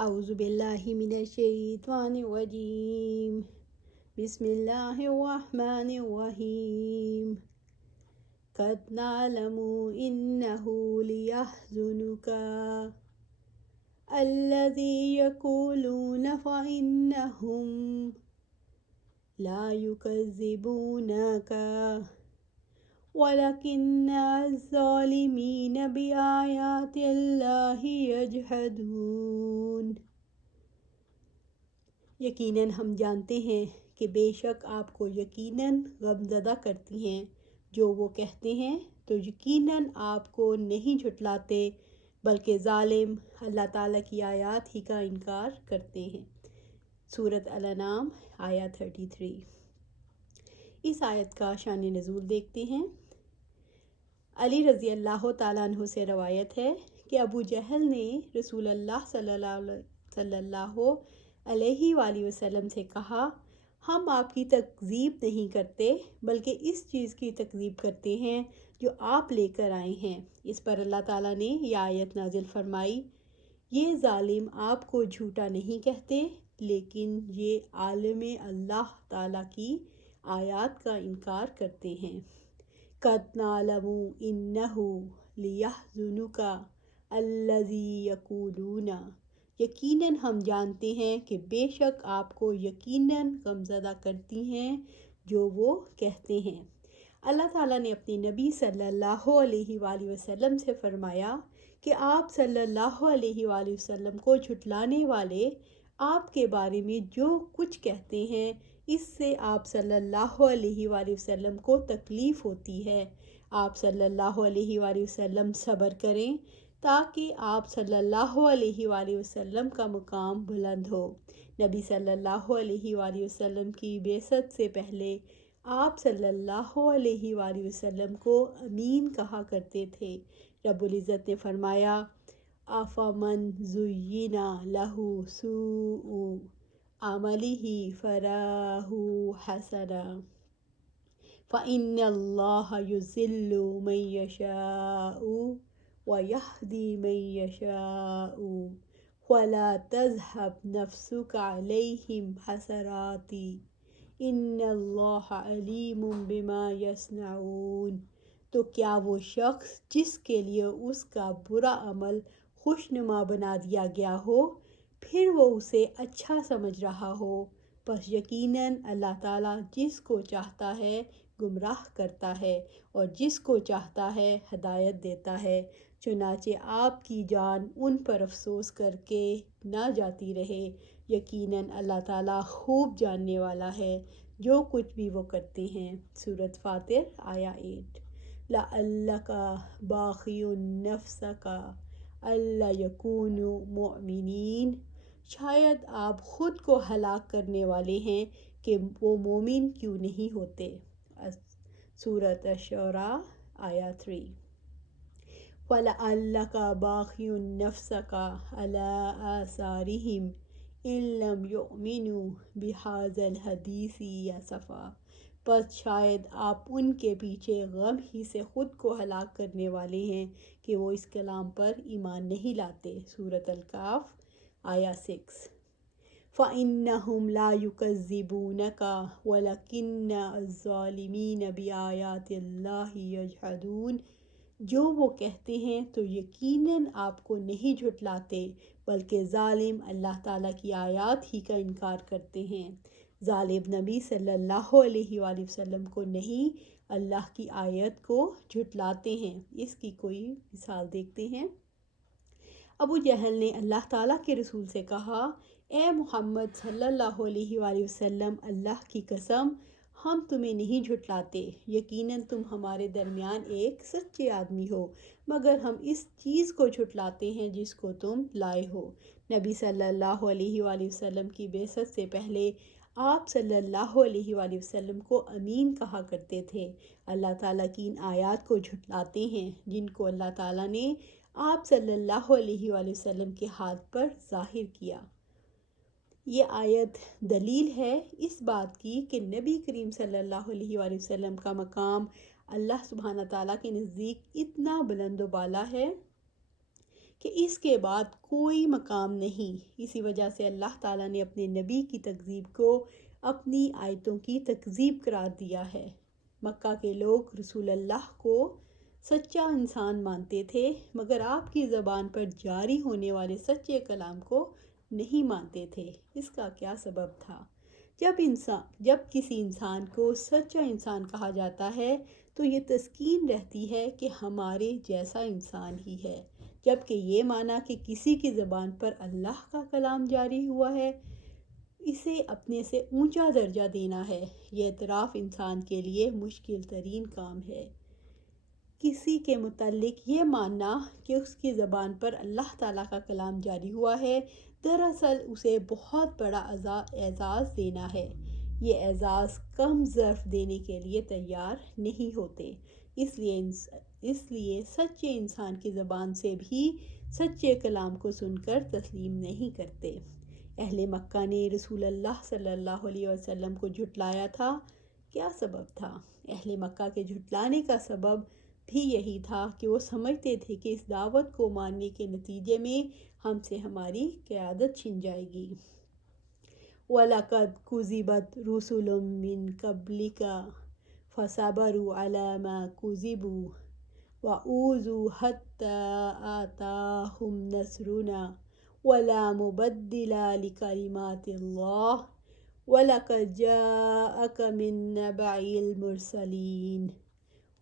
اعوذ باللہ من الشیطان الرجیم بسم اللہ الرحمن الرحیم قد نعلم انہ لیحزنک الذی یقولون فإنہم لا یکذبونک وَلَكِنَّ الظَّالِمِينَ بِآيَاتِ اللَّهِ يَجْحَدُونَ۔ یقیناً ہم جانتے ہیں کہ بے شک آپ کو یقیناً غمزدہ کرتی ہیں جو وہ کہتے ہیں، تو یقیناً آپ کو نہیں جھٹلاتے بلکہ ظالم اللہ تعالیٰ کی آیات ہی کا انکار کرتے ہیں۔ سورۃ الانعام آیت 33۔ اس آیت کا شان نزول دیکھتے ہیں۔ علی رضی اللہ تعالیٰ عنہ سے روایت ہے کہ ابو جہل نے رسول اللہ صلی اللہ علیہ وآلہ وسلم سے کہا، ہم آپ کی تکذیب نہیں کرتے بلکہ اس چیز کی تکذیب کرتے ہیں جو آپ لے کر آئے ہیں۔ اس پر اللہ تعالیٰ نے یہ آیت نازل فرمائی، یہ ظالم آپ کو جھوٹا نہیں کہتے لیکن یہ عالم اللہ تعالیٰ کی آیات کا انکار کرتے ہیں۔ قَدْ نَعْلَمُ إِنَّهُ لِيَحْزُنُكَ الَّذِي يَقُولُونَ، یقیناً ہم جانتے ہیں کہ بے شک آپ کو یقیناً غمزدہ کرتی ہیں جو وہ کہتے ہیں۔ اللہ تعالیٰ نے اپنے نبی صلی اللہ علیہ وآلہ وسلم سے فرمایا کہ آپ صلی اللہ علیہ وآلہ وسلم کو جھٹلانے والے آپ کے بارے میں جو کچھ کہتے ہیں اس سے آپ صلی اللہ علیہ وآلہ وسلم کو تکلیف ہوتی ہے۔ آپ صلی اللہ علیہ وآلہ وسلم صبر کریں تاکہ آپ صلی اللہ علیہ وآلہ وسلم کا مقام بلند ہو۔ نبی صلی اللہ علیہ وآلہ وسلم کی بعثت سے پہلے آپ صلی اللہ علیہ وآلہ وسلم کو امین کہا کرتے تھے۔ رب العزت نے فرمایا، أَفَمَنْ زُيِّنَ لَهُ سُوءُ عَمَلِهِ فَرَآهُ حَسَنًا فَإِنَّ اللَّهَ يُضِلُّ مَن يَشَاءُ وَيَهْدِي مَن يَشَاءُ وَلَا تَذْهَبْ نَفْسُكَ عَلَيْهِمْ حَسَرَاتٍ إِنَّ اللَّهَ عَلِيمٌ بِمَا يَصْنَعُونَ۔ تو کیا وہ شخص جس کے لیے اس کا برا عمل خوشنما بنا دیا گیا ہو پھر وہ اسے اچھا سمجھ رہا ہو؟ پس یقیناً اللہ تعالیٰ جس کو چاہتا ہے گمراہ کرتا ہے اور جس کو چاہتا ہے ہدایت دیتا ہے۔ چنانچہ آپ کی جان ان پر افسوس کر کے نہ جاتی رہے، یقیناً اللہ تعالیٰ خوب جاننے والا ہے جو کچھ بھی وہ کرتے ہیں۔ سورۃ فاطر آیا 8۔ لَعَلَّكَ بَاخِعٌ نَفْسَكَ أَلَّا يَكُونُوا مُؤْمِنِينَ، شاید آپ خود کو ہلاک کرنے والے ہیں کہ وہ مومن کیوں نہیں ہوتے۔ سورۃ الشعراء آیا 3۔ وَلَعَلَّكَ بَاخِعٌ نَفْسَكَ عَلَىٰ آثَارِهِمْ إِن لَّمْ يُؤْمِنُوا بِهَٰذَا الْحَدِيثِ أَسَفًا، پس شاید آپ ان کے پیچھے غم ہی سے خود کو ہلاک کرنے والے ہیں کہ وہ اس کلام پر ایمان نہیں لاتے۔ سورۃ الکہف آیا 6۔ فَإِنَّهُمْ لَا يُكَذِّبُونَكَ وَلَكِنَّ الظَّالِمِينَ بِآيَاتِ اللَّهِ يَجْحَدُونَ، جو وہ کہتے ہیں تو یقیناً آپ کو نہیں جھٹلاتے بلکہ ظالم اللہ تعالیٰ کی آیات ہی کا انکار کرتے ہیں۔ ظالم نبی صلی اللہ علیہ وآلہ وسلم کو نہیں اللہ کی آیت کو جھٹلاتے ہیں۔ اس کی کوئی مثال دیکھتے ہیں۔ ابو جہل نے اللہ تعالیٰ کے رسول سے کہا، اے محمد صلی اللہ علیہ وآلہ وسلم، اللہ کی قسم ہم تمہیں نہیں جھٹلاتے، یقیناً تم ہمارے درمیان ایک سچے آدمی ہو، مگر ہم اس چیز کو جھٹلاتے ہیں جس کو تم لائے ہو۔ نبی صلی اللہ علیہ وآلہ وسلم کی بعثت سے پہلے آپ صلی اللہ علیہ وآلہ وسلم کو امین کہا کرتے تھے۔ اللہ تعالیٰ کی ان آیات کو جھٹلاتے ہیں جن کو اللہ تعالیٰ نے آپ صلی اللہ علیہ وآلہ وسلم کے ہاتھ پر ظاہر کیا۔ یہ آیت دلیل ہے اس بات کی کہ نبی کریم صلی اللہ علیہ وآلہ وسلم کا مقام اللہ سبحانہ تعالیٰ کے نزدیک اتنا بلند و بالا ہے کہ اس کے بعد کوئی مقام نہیں۔ اسی وجہ سے اللہ تعالیٰ نے اپنے نبی کی تکذیب کو اپنی آیتوں کی تکذیب قرار دیا ہے۔ مکہ کے لوگ رسول اللہ کو سچا انسان مانتے تھے، مگر آپ کی زبان پر جاری ہونے والے سچے کلام کو نہیں مانتے تھے۔ اس کا کیا سبب تھا؟ جب کسی انسان کو سچا انسان کہا جاتا ہے تو یہ تسکین رہتی ہے کہ ہمارے جیسا انسان ہی ہے، جبکہ یہ مانا کہ کسی کی زبان پر اللہ کا کلام جاری ہوا ہے، اسے اپنے سے اونچا درجہ دینا ہے۔ یہ اعتراف انسان کے لیے مشکل ترین کام ہے۔ کسی کے متعلق یہ ماننا کہ اس کی زبان پر اللہ تعالیٰ کا کلام جاری ہوا ہے، دراصل اسے بہت بڑا اعزاز دینا ہے۔ یہ اعزاز کم ظرف دینے کے لیے تیار نہیں ہوتے، اس لیے سچے انسان کی زبان سے بھی سچے کلام کو سن کر تسلیم نہیں کرتے۔ اہل مکہ نے رسول اللہ صلی اللہ علیہ وسلم کو جھٹلایا تھا۔ کیا سبب تھا؟ اہل مکہ کے جھٹلانے کا سبب بھی یہی تھا کہ وہ سمجھتے تھے کہ اس دعوت کو ماننے کے نتیجے میں ہم سے ہماری قیادت چھن جائے گی۔ وَلَقَدْ كُذِبَتْ رُسُلٌ مِّن قَبْلِكَ فَصَبَرُوا عَلَىٰ مَا كُذِبُوا وَأُوذُوا حَتَّىٰ آتَاهُمْ نَصْرُنَا وَلَا مُبَدِّلَ لِكَلِمَاتِ اللَّهِ وَلَقَدْ جَاءَكَ مِن نَّبَإِ الْمُرْسَلِينَ۔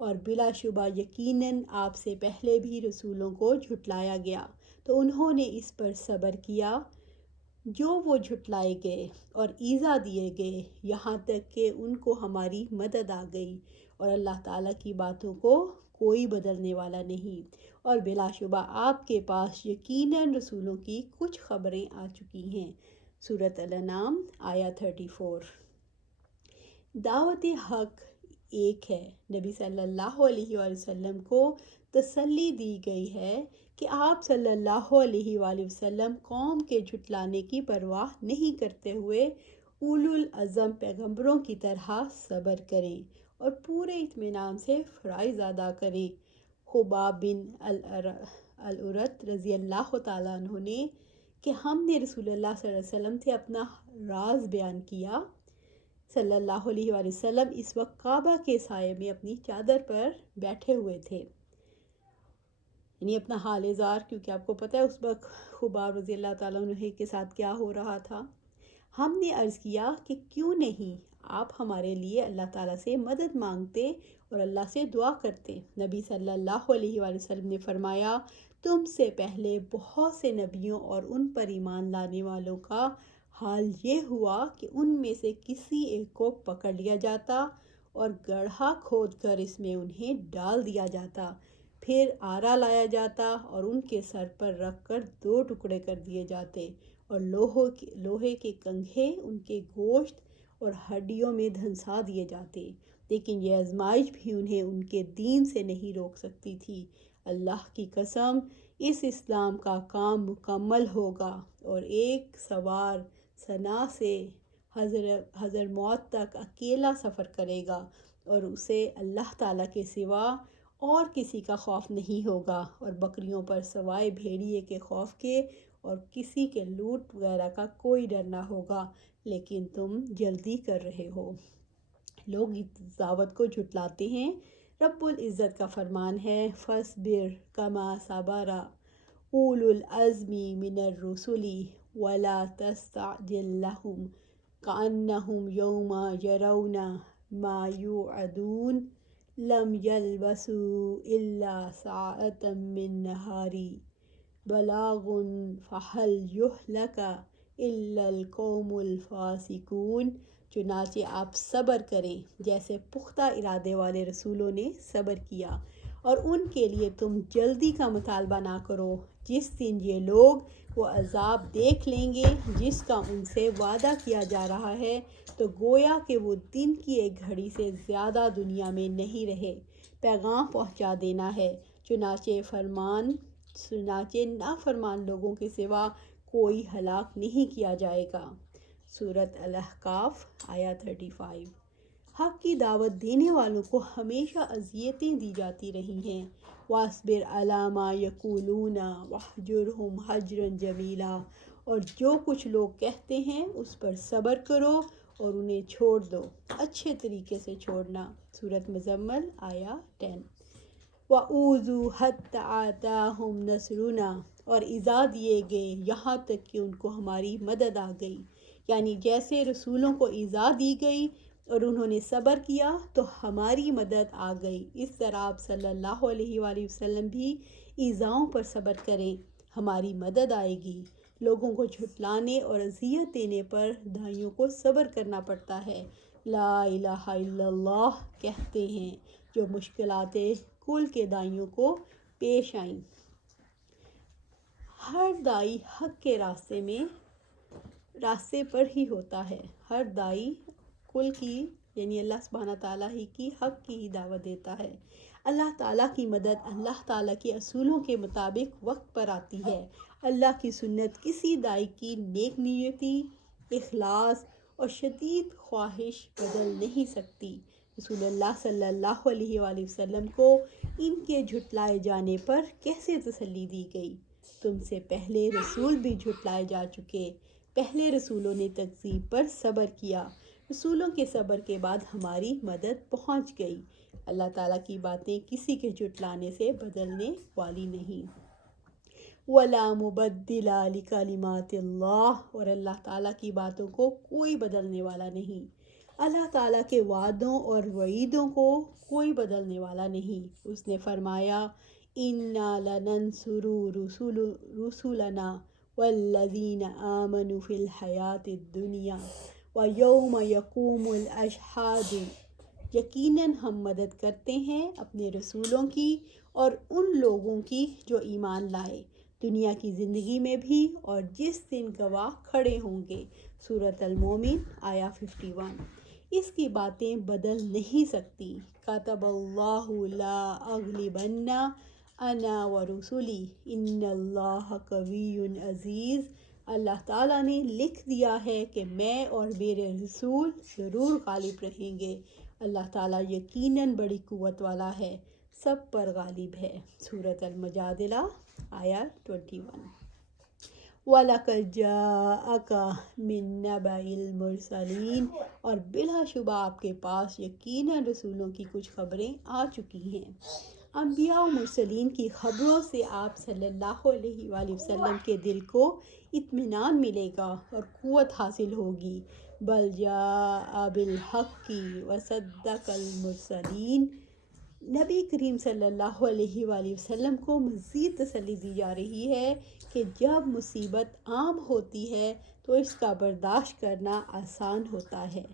اور بلا شبہ یقیناً آپ سے پہلے بھی رسولوں کو جھٹلایا گیا، تو انہوں نے اس پر صبر کیا جو وہ جھٹلائے گئے اور ایذا دیے گئے، یہاں تک کہ ان کو ہماری مدد آ گئی، اور اللہ تعالیٰ کی باتوں کو کوئی بدلنے والا نہیں۔ اور بلا شبہ آپ کے پاس یقیناً رسولوں کی کچھ خبریں آ چکی ہیں۔ سورۃ الانعام آیت 34۔ دعوت حق ایک ہے۔ نبی صلی اللہ علیہ وآلہ وسلم کو تسلی دی گئی ہے کہ آپ صلی اللہ علیہ وآلہ وسلم قوم کے جھٹلانے کی پرواہ نہیں کرتے ہوئے اولو العزم پیغمبروں کی طرح صبر کریں اور پورے اطمینان سے فرائض ادا کریں۔ خباب بن الارت رضی اللہ تعالیٰ عنہ نے کہ ہم نے رسول اللہ صلی اللہ علیہ وسلم سے اپنا راز بیان کیا۔ صلی اللہ علیہ وآلہ وسلم اس وقت کعبہ کے سائے میں اپنی چادر پر بیٹھے ہوئے تھے، یعنی اپنا حال اظہار، کیونکہ آپ کو پتہ ہے اس وقت خباب رضی اللہ تعالیٰ عنہ کے ساتھ کیا ہو رہا تھا۔ ہم نے عرض کیا کہ کیوں نہیں آپ ہمارے لیے اللہ تعالیٰ سے مدد مانگتے اور اللہ سے دعا کرتے۔ نبی صلی اللہ علیہ وآلہ وسلم نے فرمایا، تم سے پہلے بہت سے نبیوں اور ان پر ایمان لانے والوں کا حال یہ ہوا کہ ان میں سے کسی ایک کو پکڑ لیا جاتا اور گڑھا کھود کر اس میں انہیں ڈال دیا جاتا، پھر آرا لایا جاتا اور ان کے سر پر رکھ کر 2 ٹکڑے کر دیے جاتے، اور لوہے کے کنگھے ان کے گوشت اور ہڈیوں میں دھنسا دیے جاتے، لیکن یہ آزمائش بھی انہیں ان کے دین سے نہیں روک سکتی تھی۔ اللہ کی قسم، اس اسلام کا کام مکمل ہوگا اور ایک سوار صنعاء سے حضرموت تک اکیلا سفر کرے گا، اور اسے اللہ تعالیٰ کے سوا اور کسی کا خوف نہیں ہوگا، اور بکریوں پر سوائے بھیڑیے کے خوف کے اور کسی کے لوٹ وغیرہ کا کوئی ڈر نہ ہوگا، لیکن تم جلدی کر رہے ہو۔ لوگ اس دعوت کو جھٹلاتے ہیں۔ رب العزت کا فرمان ہے، فَاصْبِرْ كَمَا صَبَرَ أُولُو الْعَزْمِ مِنَ الرُّسُلِ وَلَا تَسْتَعْجِل لَّهُمْ كَأَنَّهُمْ يَوْمَ يَرَوْنَ مَا يُوعَدُونَ لَمْ يَلْبَثُوا إِلَّا سَاعَةً مِّن نَّهَارٍ بَلَاغٌ فَهَلْ يُهْلَكُ إِلَّا الْقَوْمُ الْفَاسِقُونَ۔ چنانچہ آپ صبر کریں جیسے پختہ ارادے والے رسولوں نے صبر کیا، اور ان کے لیے تم جلدی کا مطالبہ نہ کرو۔ جس دن یہ لوگ وہ عذاب دیکھ لیں گے جس کا ان سے وعدہ کیا جا رہا ہے، تو گویا کہ وہ دن کی ایک گھڑی سے زیادہ دنیا میں نہیں رہے۔ پیغام پہنچا دینا ہے، چنانچہ نافرمان لوگوں کے سوا کوئی ہلاک نہیں کیا جائے گا۔ سورۃ الاحقاف آیت 35۔ حق کی دعوت دینے والوں کو ہمیشہ اذیتیں دی جاتی رہی ہیں، واصبر علی ما یقولون واہجرہم ہجرا جمیلا، اور جو کچھ لوگ کہتے ہیں اس پر صبر کرو اور انہیں چھوڑ دو، اچھے طریقے سے چھوڑنا۔ سورۃ مزمل آیا 10۔ وَأُوذُوا حَتَّىٰ أَتَاهُمْ نَصْرُنَا، اور ایذا دیے گئے یہاں تک کہ ان کو ہماری مدد آ گئی، یعنی جیسے رسولوں کو ایذا دی گئی اور انہوں نے صبر کیا تو ہماری مدد آ گئی، اس طرح آپ صلی اللہ علیہ وآلہ وسلم بھی ایذاؤں پر صبر کریں، ہماری مدد آئے گی۔ لوگوں کو جھٹلانے اور اذیت دینے پر داعیوں کو صبر کرنا پڑتا ہے۔ لا الہ الا اللہ کہتے ہیں جو مشکلاتیں کل کے داعیوں کو پیش آئیں۔ ہر داعی حق کے راستے پر ہی ہوتا ہے، ہر داعی کل کی یعنی اللہ سبحانہ تعالیٰ ہی کی حق کی ہی دعوت دیتا ہے۔ اللہ تعالیٰ کی مدد اللہ تعالیٰ کے اصولوں کے مطابق وقت پر آتی ہے۔ اللہ کی سنت کسی داعی کی نیک نیتی، اخلاص اور شدید خواہش بدل نہیں سکتی۔ رسول اللہ صلی اللہ علیہ وآلہ وسلم کو ان کے جھٹلائے جانے پر کیسے تسلی دی گئی؟ تم سے پہلے رسول بھی جھٹلائے جا چکے، پہلے رسولوں نے تکذیب پر صبر کیا، رسولوں کے صبر کے بعد ہماری مدد پہنچ گئی۔ اللہ تعالیٰ کی باتیں کسی کے جھٹلانے سے بدلنے والی نہیں۔ وَلَا مُبَدِّلَ لِكَلِمَاتِ اللَّهِ، اور اللہ تعالیٰ کی باتوں کو کوئی بدلنے والا نہیں۔ اللہ تعالیٰ کے وعدوں اور وعیدوں کو کوئی بدلنے والا نہیں۔ اس نے فرمایا إِنَّا لَنَنصُرُ رُسُلَنَا وَالَّذِينَ آمَنُوا فِي الْحَيَاةِ الدُّنْيَا وَيَوْمَ يَقُومُ الْأَشْهَادُ، یقیناً ہم مدد کرتے ہیں اپنے رسولوں کی اور ان لوگوں کی جو ایمان لائے، دنیا کی زندگی میں بھی اور جس دن گواہ کھڑے ہوں گے۔ سورۃ المومن آیا 51۔ اس کی باتیں بدل نہیں سکتی۔ کتب اللہ لا اغلبن انا ورسلی ان اللہ قوی عزیز، اللہ تعالیٰ نے لکھ دیا ہے کہ میں اور میرے رسول ضرور غالب رہیں گے، اللہ تعالیٰ یقیناً بڑی قوت والا ہے، سب پر غالب ہے۔ سورۃ المجادلہ آیا 21۔ وَلَقَدْ جَاءَكَ مِن نَّبَإِ الْمُرْسَلِينَ، اور بلا شبہ آپ کے پاس یقیناً رسولوں کی کچھ خبریں آ چکی ہیں۔ انبیاء و مرسلین کی خبروں سے آپ صلی اللہ علیہ وآلہ وسلم کے دل کو اطمینان ملے گا اور قوت حاصل ہوگی۔ بل جاء بالحق وصدق المرسلین، نبی کریم صلی اللہ علیہ وآلہ وسلم کو مزید تسلی دی جا رہی ہے کہ جب مصیبت عام ہوتی ہے تو اس کا برداشت کرنا آسان ہوتا ہے۔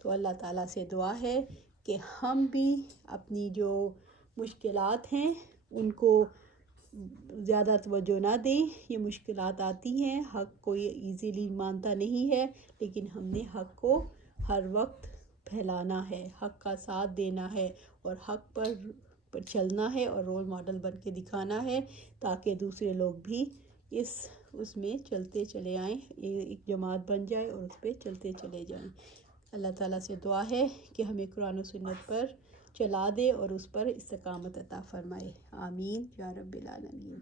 تو اللہ تعالیٰ سے دعا ہے کہ ہم بھی اپنی جو مشکلات ہیں ان کو زیادہ توجہ نہ دیں۔ یہ مشکلات آتی ہیں، حق کوئی ایزیلی مانتا نہیں ہے، لیکن ہم نے حق کو ہر وقت پھیلانا ہے، حق کا ساتھ دینا ہے اور حق پر چلنا ہے اور رول ماڈل بن کے دکھانا ہے تاکہ دوسرے لوگ بھی اس میں چلتے چلے آئیں، ایک جماعت بن جائے اور اس پہ چلتے چلے جائیں۔ اللہ تعالیٰ سے دعا ہے کہ ہمیں قرآن و سنت پر چلا دے اور اس پر استقامت عطا فرمائے۔ آمین یا رب العالمین۔